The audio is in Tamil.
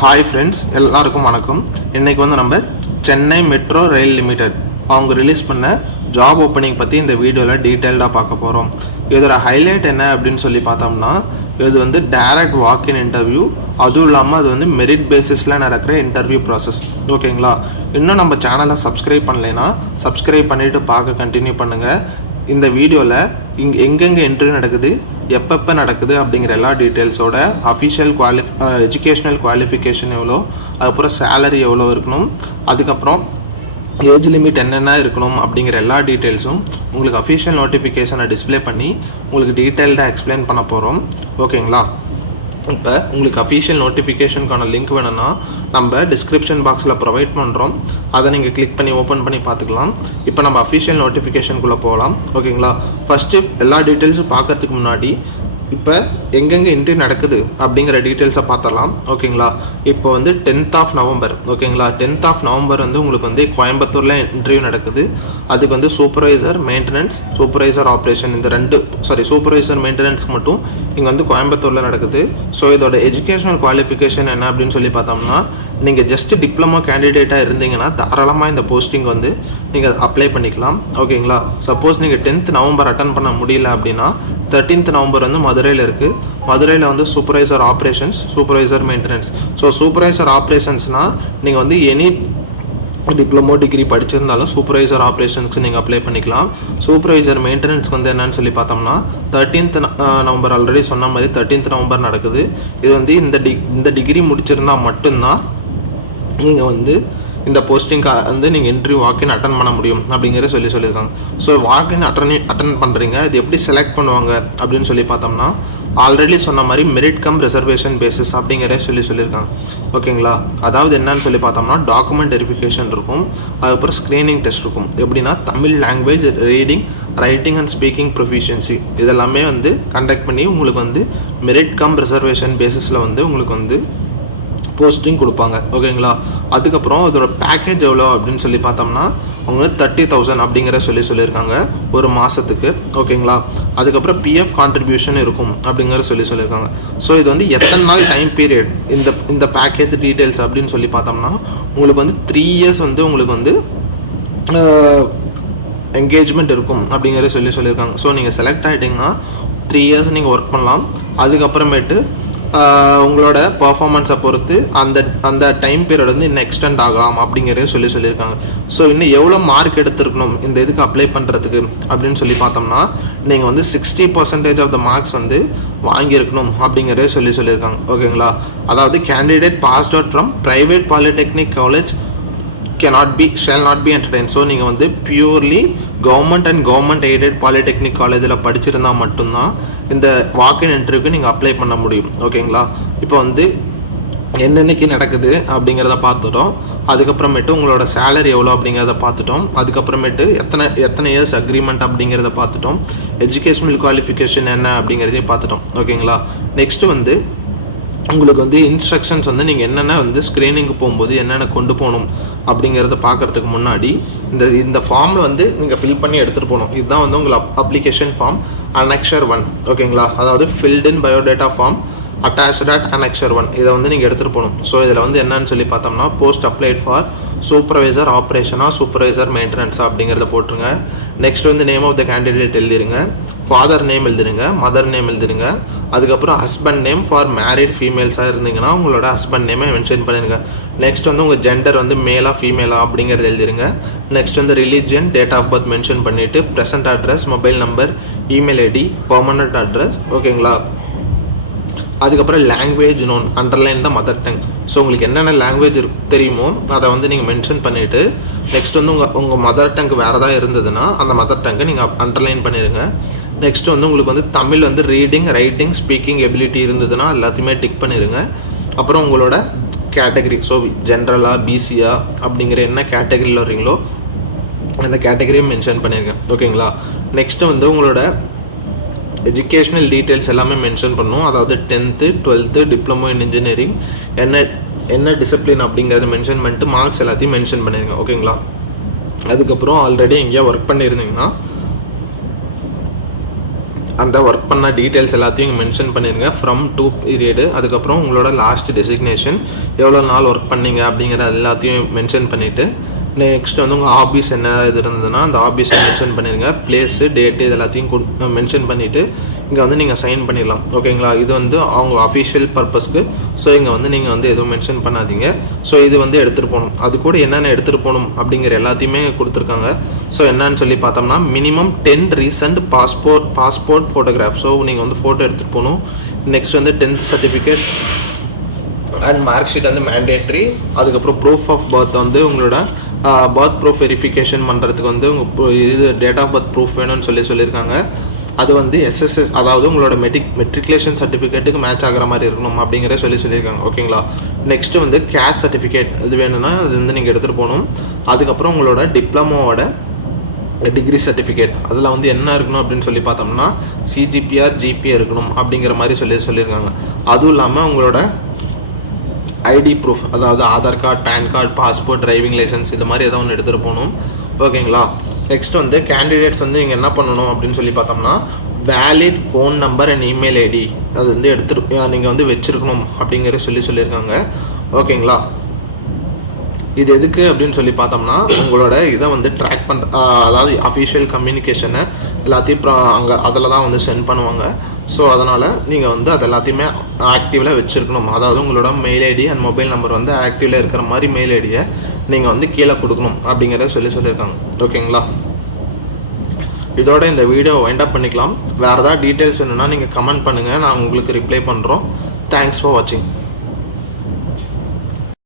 ஹாய் ஃப்ரெண்ட்ஸ், எல்லாருக்கும் வணக்கம். இன்றைக்கி நம்ம சென்னை மெட்ரோ ரயில் லிமிடெட் அவங்க ரிலீஸ் பண்ண ஜாப் ஓப்பனிங் பற்றி இந்த வீடியோவில் டீட்டெயில்டாக பார்க்க போகிறோம். இதோட ஹைலைட் என்ன அப்படின்னு சொல்லி பார்த்தோம்னா, இது டைரக்ட் வாக்கின் இன்டர்வியூ, அதுவும் இல்லாமல் அது மெரிட் பேசிஸில் நடக்கிற இன்டர்வியூ ப்ராசஸ். ஓகேங்களா? இன்னும் நம்ம சேனலை சப்ஸ்கிரைப் பண்ணலைன்னா சப்ஸ்கிரைப் பண்ணிவிட்டு பார்க்க கண்டினியூ பண்ணுங்கள். இந்த வீடியோவில் எங்கெங்கே இன்டர்வியூ நடக்குது, எப்பப்போ நடக்குது அப்படிங்கிற எல்லா டீட்டெயில்ஸோட அஃபிஷியல் எஜுகேஷ்னல் குவாலிஃபிகேஷன் எவ்வளோ, அதுக்கப்புறம் சேலரி எவ்வளோ இருக்கணும், அதுக்கப்புறம் ஏஜ் லிமிட் என்னென்ன இருக்கணும் அப்படிங்கிற எல்லா டீட்டெயில்ஸும் உங்களுக்கு அஃபிஷியல் நோட்டிஃபிகேஷனை டிஸ்பிளே பண்ணி உங்களுக்கு டீட்டெயில்டாக எக்ஸ்பிளைன் பண்ண போகிறோம். ஓகேங்களா? இப்போ உங்களுக்கு அஃபிஷியல் நோட்டிஃபிகேஷனுக்கான லிங்க் வேணும்னா நம்ம டிஸ்கிரிப்ஷன் பாக்ஸில் ப்ரொவைட் பண்ணுறோம். அதை நீங்கள் கிளிக் பண்ணி ஓப்பன் பண்ணி பார்த்துக்கலாம். இப்போ நம்ம அஃபிஷியல் நோட்டிஃபிகேஷனுக்குள்ளே போகலாம். ஓகேங்களா? ஃபஸ்ட்டு எல்லா டீட்டெயில்ஸும் பார்க்கறதுக்கு முன்னாடி இப்போ எங்கெங்கே இன்டர்வியூ நடக்குது அப்படிங்கிற டீட்டெயில்ஸை பார்த்துடலாம். ஓகேங்களா? இப்போ 10th of November. ஓகேங்களா? 10th of November உங்களுக்கு கோயம்புத்தூரில் இன்டர்வியூ நடக்குது. அதுக்கு சூப்பர்வைசர் மெயின்டெனன்ஸ், சூப்பர்வைசர் ஆப்ரேஷன், இந்த சூப்பர்வைசர் மெயின்டெனன்ஸ்க்கு மட்டும் இங்கே கோயம்புத்தூரில் நடக்குது. ஸோ இதோட எஜுகேஷனல் குவாலிஃபிகேஷன் என்ன அப்படின்னு சொல்லி பார்த்தோம்னா, நீங்கள் ஜஸ்ட் டிப்ளமோ கேண்டிடேட்டாக இருந்தீங்கன்னா தாராளமாக இந்த போஸ்டிங் நீங்கள் அப்ளை பண்ணிக்கலாம். ஓகேங்களா? சப்போஸ் நீங்கள் 10th November அட்டன் பண்ண முடியல அப்படின்னா 13th November மதுரையில் இருக்குது. மதுரையில் supervisor operations, supervisor maintenance. So supervisor ஆப்ரேஷன்ஸ்னால் நீங்கள் எனி டிப்ளமோ டிகிரி படிச்சிருந்தாலும் சூப்பர்வைசர் ஆப்ரேஷன்ஸ்க்கு நீங்கள் அப்ளை பண்ணிக்கலாம். சூப்பர்வைசர் மெயின்டெனன்ஸ்க்கு என்னன்னு சொல்லி பார்த்தோம்னா 13th November ஆல்ரெடி சொன்ன மாதிரி 13th November நடக்குது. இது இந்த டிகிரி முடிச்சிருந்தால் மட்டும்தான் நீங்கள் இந்த போஸ்டிங்க்கு நீங்கள் இன்டர்வியூ வாக்கின் அட்டன் பண்ண முடியும் அப்படிங்கிறத சொல்லியிருக்காங்க. ஸோ வாக்கின் அட்டன் பண்ணுறீங்க, இது எப்படி செலக்ட் பண்ணுவாங்க அப்படின்னு சொல்லி பார்த்தோம்னா, ஆல்ரெடி சொன்ன மாதிரி மெரிட் கம் ரிசர்வேஷன் பேசிஸ் அப்படிங்கிறத சொல்லியிருக்காங்க. ஓகேங்களா? அதாவது என்னன்னு சொல்லி பார்த்தோம்னா, டாக்குமெண்ட் வெரிஃபிகேஷன் இருக்கும், அதுக்கப்புறம் ஸ்க்ரீனிங் டெஸ்ட் இருக்கும். எப்படின்னா Tamil language, reading, writing and speaking proficiency இதெல்லாமே கண்டக்ட் பண்ணி உங்களுக்கு மெரிட் கம் ரிசர்வேஷன் பேசிஸில் உங்களுக்கு போஸ்டிங் கொடுப்பாங்க. ஓகேங்களா? அதுக்கப்புறம் அதோட பேக்கேஜ் எவ்வளோ அப்படின்னு சொல்லி பார்த்தோம்னா அவங்க 30,000 அப்படிங்கிற சொல்லியிருக்காங்க ஒரு மாதத்துக்கு. ஓகேங்களா? அதுக்கப்புறம் பிஎஃப் கான்ட்ரிபியூஷன் இருக்கும் அப்படிங்கிற சொல்லியிருக்காங்க. ஸோ இது எத்தனை நாள் டைம் பீரியட் இந்த பேக்கேஜ் டீட்டெயில்ஸ் அப்படின்னு சொல்லி பார்த்தோம்னா, உங்களுக்கு 3 years உங்களுக்கு என்கேஜ்மெண்ட் இருக்கும் அப்படிங்கிற சொல்லியிருக்காங்க. ஸோ நீங்கள் செலக்ட் ஆகிட்டிங்கன்னா 3 years நீங்கள் ஒர்க் பண்ணலாம். அதுக்கப்புறமேட்டு உங்களோட பர்ஃபார்மன்ஸை பொறுத்து அந்த டைம் பீரியட் இன்னும் எக்ஸ்டெண்ட் ஆகலாம் அப்படிங்கிறத சொல்லியிருக்காங்க. ஸோ இன்னும் எவ்வளோ மார்க் எடுத்துருக்கணும் இந்த இதுக்கு அப்ளை பண்ணுறதுக்கு அப்படின்னு சொல்லி பார்த்தோம்னா, நீங்கள் 60% ஆஃப் த மார்க்ஸ் வாங்கியிருக்கணும் அப்படிங்கிறத சொல்லியிருக்காங்க. ஓகேங்களா? அதாவது candidate passed out from private polytechnic college shall not be entertained. So நீங்கள் purely government and government aided polytechnic காலேஜில் படிச்சிருந்தால் மட்டும்தான் இந்த வாக்கின் இன்டர்வியூக்கு நீங்கள் அப்ளை பண்ண முடியும். ஓகேங்களா? இப்போ என்னென்னைக்கு நடக்குது அப்படிங்கிறத பார்த்துட்டோம். அதுக்கப்புறமேட்டு உங்களோட சேலரி எவ்வளோ அப்படிங்கிறத பார்த்துட்டோம். அதுக்கப்புறமேட்டு எத்தனை இயர்ஸ் அக்ரிமெண்ட் அப்படிங்கிறத பார்த்துட்டோம். எஜுகேஷனல் குவாலிஃபிகேஷன் என்ன அப்படிங்கிறதையும் பார்த்துட்டோம். ஓகேங்களா? நெக்ஸ்ட்டு உங்களுக்கு இன்ஸ்ட்ரக்ஷன்ஸ் நீங்கள் என்னென்ன ஸ்க்ரீனிங்க்கு போகும்போது என்னென்ன கொண்டு போகணும் அப்படிங்கிறத பார்க்குறதுக்கு முன்னாடி இந்த ஃபார்மில் நீங்கள் ஃபில் பண்ணி எடுத்துகிட்டு போகணும். இதுதான் உங்கள் அப்ளிகேஷன் ஃபார்ம் Annexure 1. ஓகேங்களா? அதாவது filled in biodata form attached at Annexure 1 இதை நீங்கள் எடுத்துகிட்டு போகணும். ஸோ இதில் என்னென்னு சொல்லி பார்த்தோம்னா, போஸ்ட் அப்ளைட் ஃபார் சூப்பர்வைசர் ஆப்ரேஷனாக சூப்பர்வைசர் மெயின்டெனன்ஸா அப்படிங்கிறத போட்டுருங்க. Next name of the candidate எழுதிருங்க, ஃபாதர் நேம் எழுதிருங்க, மதர் நேம் எழுதிருங்க. அதுக்கப்புறம் ஹஸ்பண்ட் நேம் ஃபார் மேரிட் ஃபீமேல்ஸாக இருந்தீங்கன்னா உங்களோட ஹஸ்பண்ட் நேமை மென்ஷன் பண்ணிடுங்க. நெக்ஸ்ட் உங்கள் ஜெண்டர் மேலா ஃபீமேலா அப்படிங்கிறது எழுதிருங்க. Next religion, date of birth mention பண்ணிவிட்டு present address, mobile number, email ID, permanent address. ஓகேங்களா? அதுக்கப்புறம் language known, underline the mother tongue. So உங்களுக்கு என்னென்ன லாங்குவேஜ் தெரியுமோ அதை நீங்கள் மென்ஷன் பண்ணிவிட்டு நெக்ஸ்ட் உங்கள் மதர் டங் வேறு ஏதாவது இருந்ததுன்னா அந்த மதர் டங்கை நீங்கள் அண்டர்லைன் பண்ணிடுங்க. நெக்ஸ்ட் உங்களுக்கு Tamil reading, writing, speaking ability இருந்ததுன்னா எல்லாத்தையுமே டிக் பண்ணிடுங்க. அப்புறம் உங்களோட கேட்டகரி, ஸோ ஜென்ரலாக, பிசியா அப்படிங்கிற என்ன கேட்டகரியில் வரீங்களோ அந்த கேட்டகரியும் மென்ஷன் பண்ணியிருக்கேன். ஓகேங்களா? நெக்ஸ்ட்டு உங்களோட எஜுகேஷ்னல் டீட்டெயில்ஸ் எல்லாமே மென்ஷன் பண்ணும். அதாவது 10th, 12th, diploma in engineering, என்ன டிசிப்ளின் அப்படிங்கிறத மென்ஷன் பண்ணிட்டு மார்க்ஸ் எல்லாத்தையும் மென்ஷன் பண்ணிடுங்க. ஓகேங்களா? அதுக்கப்புறம் ஆல்ரெடி எங்கேயா ஒர்க் பண்ணியிருந்தீங்கன்னா அந்த ஒர்க் பண்ண டீட்டெயில்ஸ் எல்லாத்தையும் மென்ஷன் பண்ணிடுங்க ஃப்ரம் டு பீரியடு. அதுக்கப்புறம் உங்களோட லாஸ்ட் டெசிக்னேஷன், எவ்வளோ நாள் ஒர்க் பண்ணீங்க அப்படிங்கிற எல்லாத்தையும் மென்ஷன் பண்ணிவிட்டு நெக்ஸ்ட் வந்து உங்கள் ஹாபீஸ் என்ன இது இருந்ததுன்னா அந்த ஹாபீஸை மென்ஷன் பண்ணிடுங்க. பிளேஸு, டேட்டு இது எல்லாத்தையும் மென்ஷன் பண்ணிவிட்டு இங்கே வந்து நீங்கள் சைன் பண்ணிடலாம். ஓகேங்களா? இது வந்து அவங்க அஃபிஷியல் பர்பஸ்க்கு. ஸோ இங்கே வந்து நீங்கள் வந்து எதுவும் மென்ஷன் பண்ணாதீங்க. ஸோ இது வந்து எடுத்துகிட்டு போகணும். அது கூட என்னென்ன எடுத்துகிட்டு போகணும் அப்படிங்கிற எல்லாத்தையுமே கொடுத்துருக்காங்க. ஸோ என்னன்னு சொல்லி பார்த்தோம்னா minimum 10 recent passport photograph. So நீங்கள் வந்து ஃபோட்டோ எடுத்துகிட்டு போகணும். நெக்ஸ்ட் வந்து 10th certificate and mark sheet வந்து மேண்டேட்ரி. அதுக்கப்புறம் ப்ரூஃப் ஆஃப் பர்த் வந்து உங்களோட பர்த் ப்ரூஃப் வெரிஃபிகேஷன் பண்ணுறதுக்கு வந்து உங்கள் இது டேட் ஆஃப் பர்த் ப்ரூஃப் வேணும்னு சொல்லியிருக்காங்க. அது வந்து எஸ்எஸ்எஸ், அதாவது உங்களோட மெட்ரிகுலேஷன் சர்டிஃபிகேட்டுக்கு மேட்ச் ஆகிற மாதிரி இருக்கணும் அப்படிங்கிற சொல்லியிருக்காங்க. ஓகேங்களா? நெக்ஸ்ட்டு வந்து கேஸ்ட் சர்டிஃபிகேட் இது வேணும்னா அது வந்து நீங்கள் எடுத்துகிட்டு போகணும். அதுக்கப்புறம் உங்களோட டிப்ளமோவோட டிகிரி சர்டிஃபிகேட் அதில் வந்து என்ன இருக்கணும் அப்படின்னு சொல்லி பார்த்தோம்னா சிஜிபிஆர், ஜிபிஏ இருக்கணும் அப்படிங்கிற மாதிரி சொல்லியிருக்காங்க. அதுவும் இல்லாமல் உங்களோட ஐடி ப்ரூஃப், அதாவது Aadhaar card, PAN card, passport, driving licence இது மாதிரி ஏதோ ஒன்று எடுத்துகிட்டு போகணும். ஓகேங்களா? நெக்ஸ்ட் வந்து கேண்டிடேட்ஸ் வந்து நீங்கள் என்ன பண்ணணும் அப்படின்னு சொல்லி பார்த்தோம்னா valid phone number and email ID அது வந்து நீங்கள் வந்து வச்சுருக்கணும் அப்படிங்கிற சொல்லியிருக்காங்க. ஓகேங்களா? இது எதுக்கு அப்படின்னு சொல்லி பார்த்தோம்னா உங்களோட இதை வந்து ட்ராக் அதாவது அஃபிஷியல் கம்யூனிகேஷனை எல்லாத்தையும் அங்கே அதில் தான் வந்து சென்ட் பண்ணுவாங்க. ஸோ அதனால் நீங்கள் வந்து அது எல்லாத்தையுமே ஆக்டிவில் வச்சுருக்கணும். அதாவது உங்களோட mail ID and mobile number வந்து ஆக்டிவில் இருக்கிற மாதிரி மெயில் ஐடியை நீங்கள் வந்து கீழே கொடுக்கணும் அப்படிங்கிறத சொல்லியிருக்காங்க. ஓகேங்களா? இதோட இந்த வீடியோவை வைண்ட் அப் பண்ணிக்கலாம். வேறு ஏதாவது டீட்டெயில்ஸ் வேணும்னா நீங்கள் கமெண்ட் பண்ணுங்கள், நான் உங்களுக்கு ரிப்ளை பண்ணுறோம். தேங்க்ஸ் ஃபார் வாட்சிங்.